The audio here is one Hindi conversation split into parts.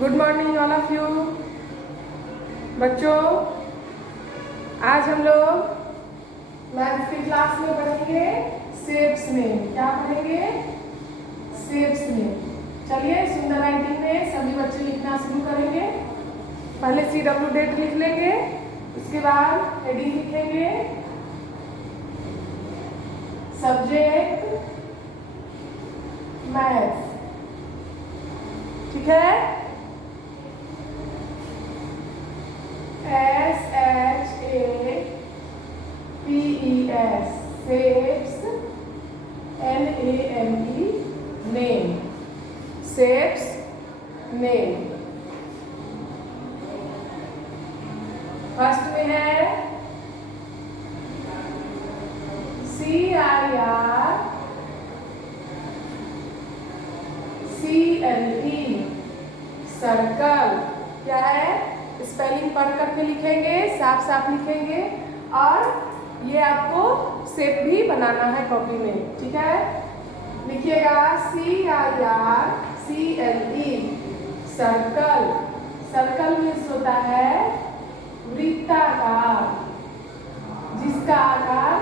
Good morning all of you बच्चों। आज हम लोग मैथ्स की क्लास में पढ़ेंगे शेप्स नेम। क्या पढ़ेंगे? Shapes name. चलिए सुंदर राइटिंग में सभी बच्चे लिखना शुरू करेंगे। पहले CW डेट लिख लेंगे, उसके बाद हेडिंग लिखेंगे सब्जेक्ट मैथ्स। ठीक है? SHAPES shapes NAME name shapes name। First में है CIRCLE सर्कल। क्या है? स्पेलिंग पढ़ करके लिखेंगे, साफ साफ लिखेंगे और ये आपको शेप भी बनाना है कॉपी में। ठीक है? लिखिएगा CIRCLE सर्कल। सर्कल मीन्स होता है वृत्ताकार, जिसका आकार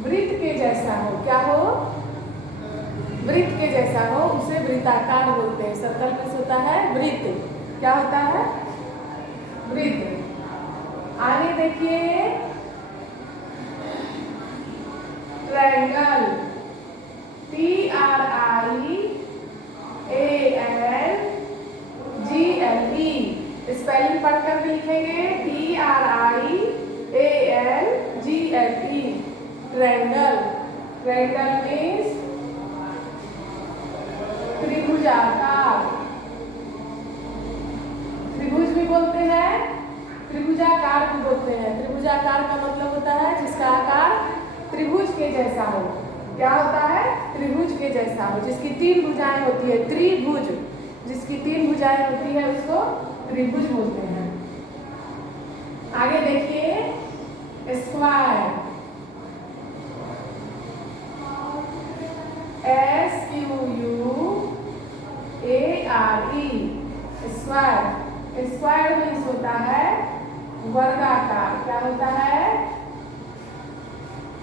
वृत्त के जैसा हो। क्या हो? वृत्त के जैसा हो, उसे वृत्ताकार बोलते हैं। सर्कल मीन्स होता है वृत्त। क्या होता है? वृत्त। आगे देखिए ट्रायंगल TRIANGLE स्पेलिंग पढ़ कर भी लिखेंगे TRIANGLE ट्रायंगल। ट्रायंगल मीन्स त्रिभुजाकार। त्रिभुज भी बोलते हैं, त्रिभुजाकार भी बोलते हैं। त्रिभुजाकार का मतलब होता है जिसका आकार त्रिभुज के जैसा हो। क्या होता है? त्रिभुज के जैसा हो, जिसकी 3 भुजाएं होती है। त्रिभुज, जिसकी 3 भुजाएं होती है उसको त्रिभुज बोलते हैं। आगे देखिए square SQUARE square. Square means होता है वर्गाकार। क्या होता है?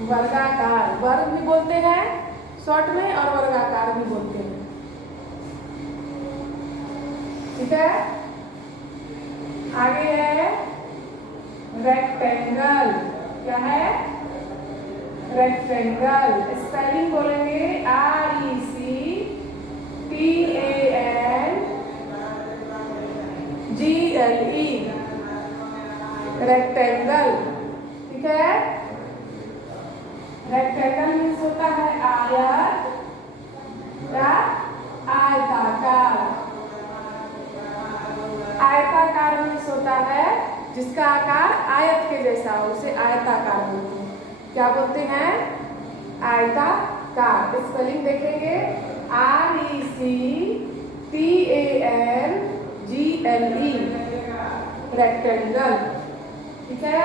वर्गाकार। वर्ग भी बोलते हैं शॉर्ट में और वर्गाकार भी बोलते हैं। ठीक है? आगे है रेक्टेंगल। क्या है? रेक्टेंगल। स्पेलिंग बोलेंगे RECTANGLE रेक्टेंगल। ठीक है? रेक्टेंगल मीन्स होता है आयत या आयताकार। आयताकार मीन्स होता है जिसका आकार आयत के जैसा हो, उसे आयताकार बोलते हैं। क्या बोलते हैं? आयताकार। स्पेलिंग देखेंगे RECTANGLE रेक्टेंगल। ठीक है?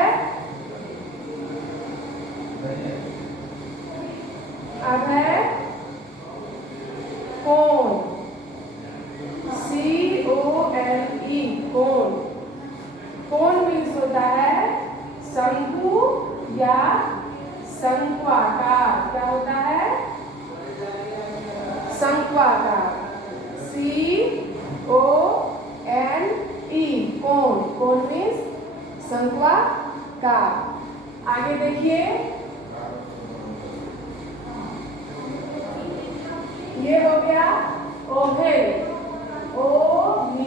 अब है कोन CONE कोन। कोन मीन्स होता है शंकु या शंक्वाकार। क्या होता है? शंक्वाकार। CONE कोन। कोन मीन्स शंक्वाकार। आगे देखिए ये हो गया oval. OVAL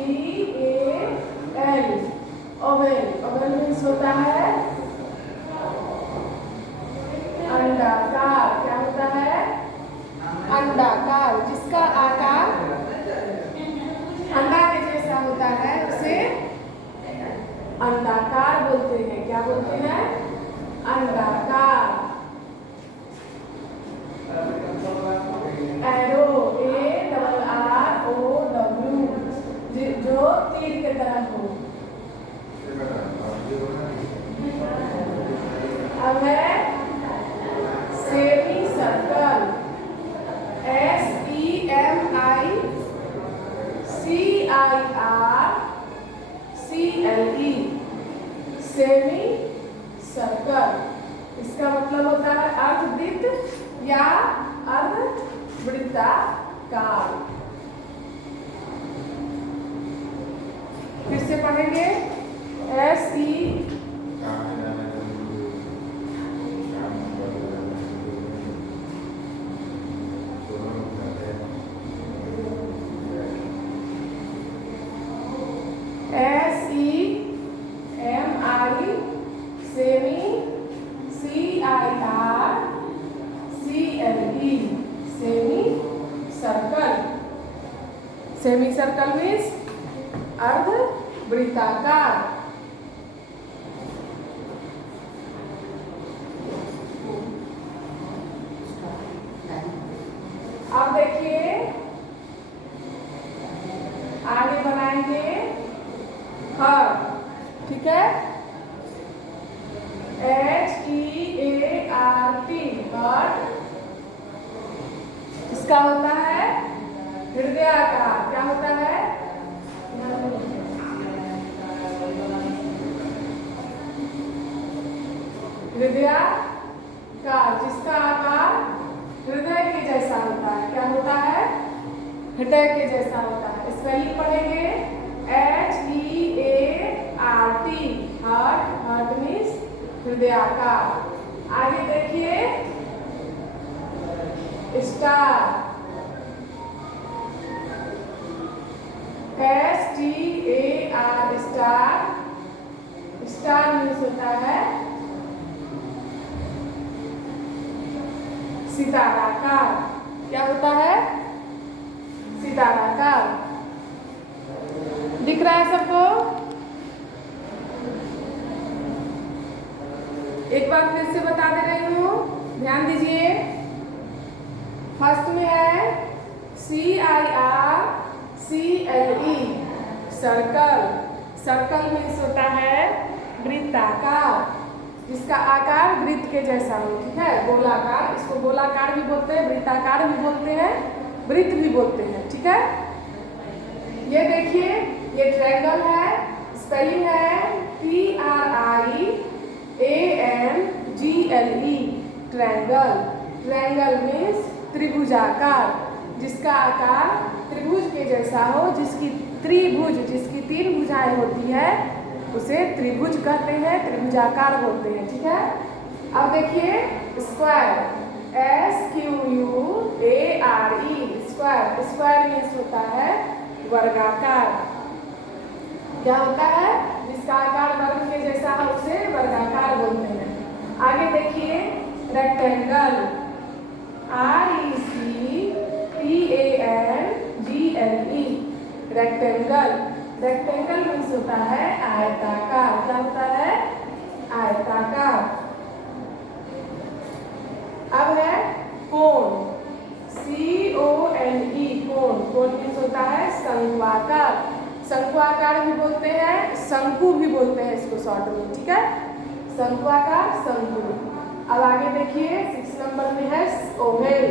oval. Oval means होता है अंडाकार। क्या होता है? अंडाकार, जिसका आकार अंडा के जैसा होता है उसे अंडाकार बोलते हैं। क्या बोलते हैं? अंडाकार। एरो ARROW जो तीर के तरह हो। अब है semi circle SEMI CIR semi circle. इसका मतलब होता है अर्धवृत्त या अर्धवृत्ताकार। फिर से पढ़ेंगे SE semi CIRCLE semi circle. Semi circle means अर्धवृत्ताकार। अब देखिए आगे बनाएंगे हर्ट, ठीक है। HEART heart. इसका होता है हृदयाकार। क्या होता है? हृदयाकार, जिसका आकार हृदय के जैसा होता है। क्या होता है? हृदय के जैसा होता है। स्पेलिंग पढ़ेंगे HEART हर्ट। हर्ट मीन्स हृदयाकार। आगे देखिए star. STAR star. Star means होता है सिताराकार। क्या होता है? सिताराकार। दिख रहा है सबको? एक बार फिर से बता दे रही हूँ, ध्यान दीजिए। फर्स्ट में है CIRCLE सर्कल। सर्कल मीन्स होता है वृत्ताकार, जिसका आकार वृत्त के जैसा हो, ठीक है। गोलाकार, इसको गोलाकार भी बोलते हैं, वृत्ताकार भी बोलते हैं, वृत्त भी बोलते हैं, ठीक है। ये देखिए ये ट्रायंगल है। स्पेलिंग है TRIANGLE ट्रायंगल। ट्रायंगल मीन्स त्रिभुजाकार, जिसका आकार त्रिभुज के जैसा हो, जिसकी त्रिभुज, जिसकी 3 भुजाएं होती है उसे त्रिभुज कहते हैं, त्रिभुजाकार बोलते हैं, ठीक है। अब देखिए square. SQUARE square. Square means होता है वर्गाकार। क्या होता है? जिसका आकार वर्ग के जैसा हो उसे वर्गाकार बोलते हैं। आगे देखिए rectangle. RECTANGLE rectangle. Rectangle means होता है आयताकार। क्या होता है? आयताकार। अब है कोण। CONE कोण। कोण मीन्स होता है शंक्वाकार। शंक्वाकार भी बोलते हैं, शंकु भी बोलते हैं इसको शॉर्ट में, ठीक है। शंक्वाकार, शंकु। अब आगे देखिए 6 नंबर में है oval.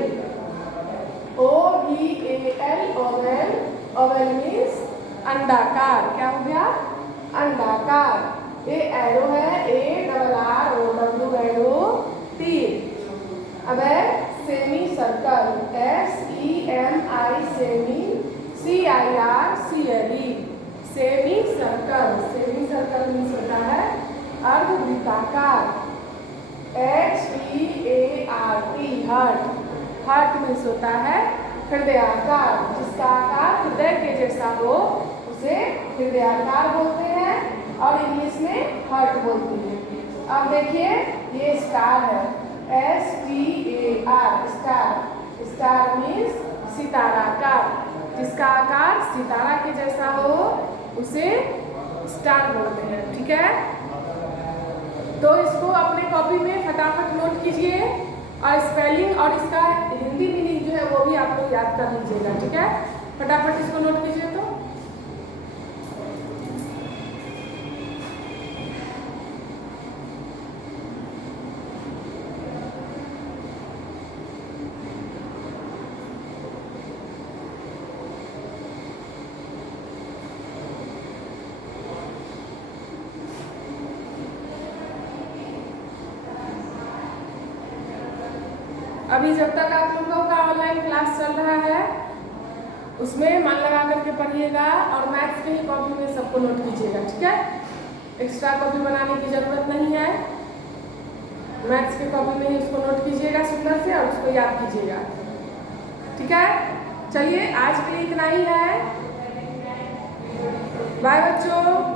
OVAL oval. Oval means अंडाकार। क्या हो गया? अंडाकार। ये एरो है, ARROW एरो, तीर। अब है semi circle. SEMI semi CIRCLE semi circle. Semi circle means होता है अर्धवृत्ताकार। HEART heart. हर्ट मीन्स होता है हृदयाकार, जिसका आकार हृदय के जैसा हो उसे हृदयाकार बोलते हैं और इंग्लिश में हर्ट बोलते हैं। अब देखिए ये स्टार है। STAR star. स्टार मीन्स सिताराकार, जिसका आकार सितारा के जैसा हो उसे स्टार बोलते हैं, ठीक है। तो इसको अपने कॉपी में फटाफट नोट कीजिए और स्पेलिंग और इसका हिंदी मीनिंग जो है वो भी आप लोग याद कर लीजिएगा, ठीक है। फटाफट इसको नोट कीजिए। तो अभी जब तक आप लोगों का ऑनलाइन क्लास चल रहा है उसमें मन लगा करके पढ़िएगा और मैथ्स की ही कॉपी में सबको नोट कीजिएगा, ठीक है। एक्स्ट्रा कॉपी बनाने की ज़रूरत नहीं है, मैथ्स की कॉपी में ही उसको नोट कीजिएगा सुंदर से और उसको याद कीजिएगा, ठीक है। चलिए आज के लिए इतना ही है, बाय बच्चों।